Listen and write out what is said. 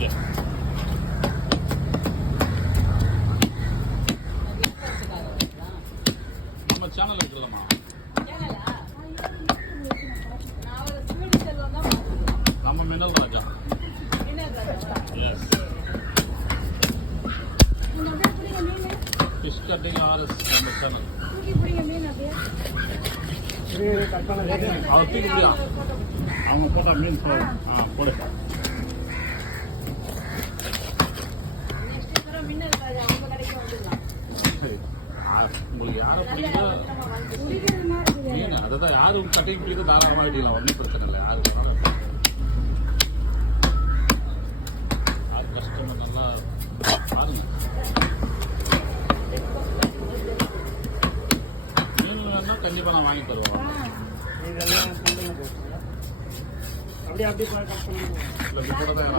Okay. நம்ம channel இருக்குல்லம்மா, நம்ம மின்னல் ராஜா. எஸ், ஃபிஷ் கட்டிங் ஆர்எஸ் நம்ம சேனல். அவர் தூக்கி முடியா அவங்க போட்டா மீன் போடு. உங்களுக்கு யாரை பிடிக்குதோ மீன் அதான் யாரும் கட்டிங் பிடிக்குதோ தாராளமாக ஆகிடலாம், ஒன்றும் பிரச்சனை இல்லை. யாரு கஸ்டமர் நல்லா பாருங்க. மீன் வேணா கண்டிப்பாக நான் வாங்கி தருவேன். அப்படியே இல்லை,